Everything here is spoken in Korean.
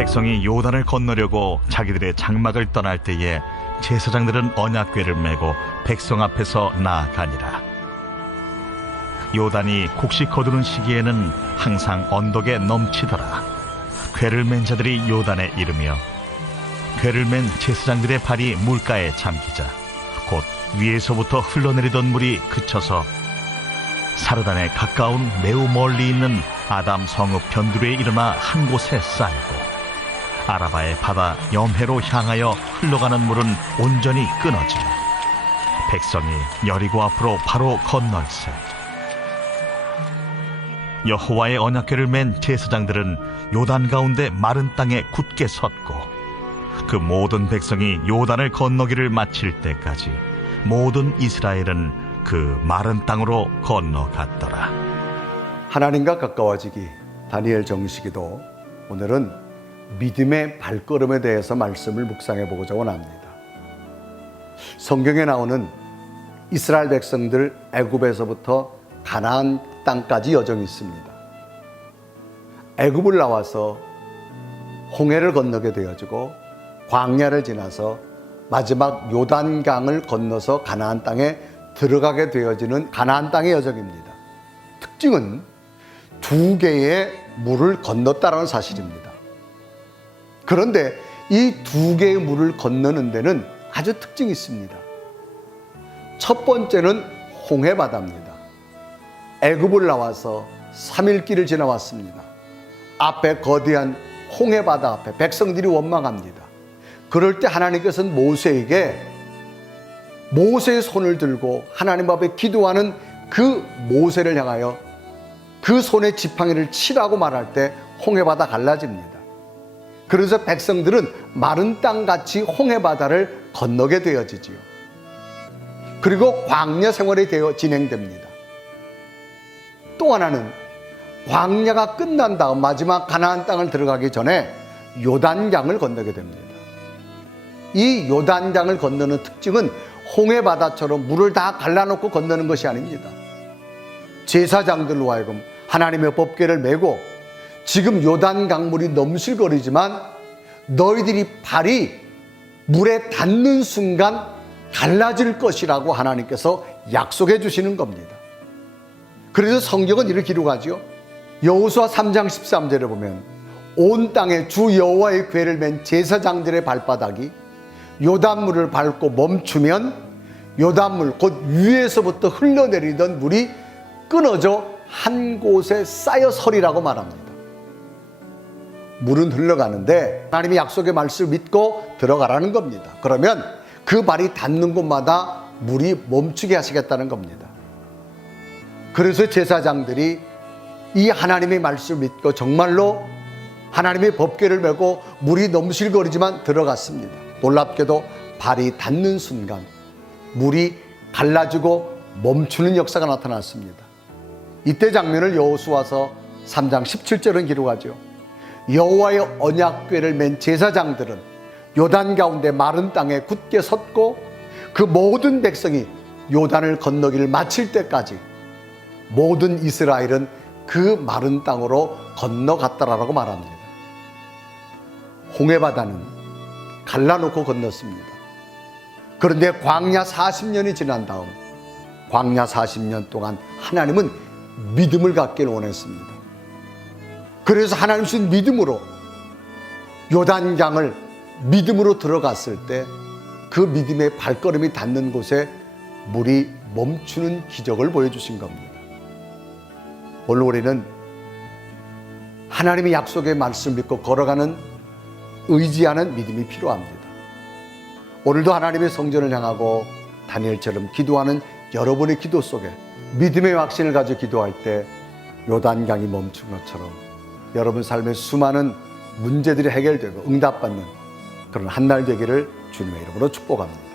백성이 요단을 건너려고 자기들의 장막을 떠날 때에 제사장들은 언약궤를 메고 백성 앞에서 나아가니라. 요단이 곡식 거두는 시기에는 항상 언덕에 넘치더라. 궤를 맨 자들이 요단에 이르며 궤를 맨 제사장들의 발이 물가에 잠기자 곧 위에서부터 흘러내리던 물이 그쳐서 사르단에 가까운 매우 멀리 있는 아담 성읍 변두리에 일어나 한 곳에 쌓이고 아라바의 바다 염해로 향하여 흘러가는 물은 온전히 끊어지며 백성이 여리고 앞으로 바로 건널세. 여호와의 언약궤를 맨 제사장들은 요단 가운데 마른 땅에 굳게 섰고 그 모든 백성이 요단을 건너기를 마칠 때까지 모든 이스라엘은 그 마른 땅으로 건너갔더라. 하나님과 가까워지기 다니엘 정식기도, 오늘은 믿음의 발걸음에 대해서 말씀을 묵상해 보고자 원합니다. 성경에 나오는 이스라엘 백성들 애굽에서부터 가나안 땅까지 여정이 있습니다. 애굽을 나와서 홍해를 건너게 되어지고 광야를 지나서 마지막 요단강을 건너서 가나안 땅에 들어가게 되어지는 가나안 땅의 여정입니다. 특징은 두 개의 물을 건넜다는 사실입니다. 그런데 이 두 개의 물을 건너는 데는 아주 특징이 있습니다. 첫 번째는 홍해바다입니다. 애굽을 나와서 3일 길을 지나왔습니다. 앞에 거대한 홍해바다 앞에 백성들이 원망합니다. 그럴 때 하나님께서는 모세에게 모세의 손을 들고 하나님 앞에 기도하는 그 모세를 향하여 그 손에 지팡이를 치라고 말할 때 홍해바다 갈라집니다. 그래서 백성들은 마른 땅같이 홍해바다를 건너게 되어지지요. 그리고 광야 생활이 진행됩니다. 또 하나는 광야가 끝난 다음 마지막 가나안 땅을 들어가기 전에 요단강을 건너게 됩니다. 이 요단강을 건너는 특징은 홍해바다처럼 물을 다 갈라놓고 건너는 것이 아닙니다. 제사장들로 하여금 하나님의 법궤를 메고 지금 요단 강물이 넘실거리지만 너희들이 발이 물에 닿는 순간 갈라질 것이라고 하나님께서 약속해 주시는 겁니다. 그래서 성경은 이렇게 기록하죠. 여호수아 3장 13절에 보면 온 땅에 주 여호와의 궤를 맨 제사장들의 발바닥이 요단물을 밟고 멈추면 요단물 곧 위에서부터 흘러내리던 물이 끊어져 한 곳에 쌓여 서리라고 말합니다. 물은 흘러가는데 하나님이 약속의 말씀을 믿고 들어가라는 겁니다. 그러면 그 발이 닿는 곳마다 물이 멈추게 하시겠다는 겁니다. 그래서 제사장들이 이 하나님의 말씀을 믿고 정말로 하나님의 법궤를 메고 물이 넘실거리지만 들어갔습니다. 놀랍게도 발이 닿는 순간 물이 갈라지고 멈추는 역사가 나타났습니다. 이때 장면을 여호수아서 3장 17절은 기록하죠. 여호와의 언약궤를 맨 제사장들은 요단 가운데 마른 땅에 굳게 섰고 그 모든 백성이 요단을 건너기를 마칠 때까지 모든 이스라엘은 그 마른 땅으로 건너갔다라고 말합니다. 홍해바다는 갈라놓고 건넜습니다. 그런데 광야 40년이 지난 다음 광야 40년 동안 하나님은 믿음을 갖기를 원했습니다. 그래서 하나님 주신 믿음으로 요단강을 믿음으로 들어갔을 때 그 믿음의 발걸음이 닿는 곳에 물이 멈추는 기적을 보여주신 겁니다. 오늘 우리는 하나님의 약속의 말씀을 믿고 걸어가는 의지하는 믿음이 필요합니다. 오늘도 하나님의 성전을 향하고 다니엘처럼 기도하는 여러분의 기도 속에 믿음의 확신을 가지고 기도할 때 요단강이 멈춘 것처럼 여러분 삶의 수많은 문제들이 해결되고 응답받는 그런 한 날 되기를 주님의 이름으로 축복합니다.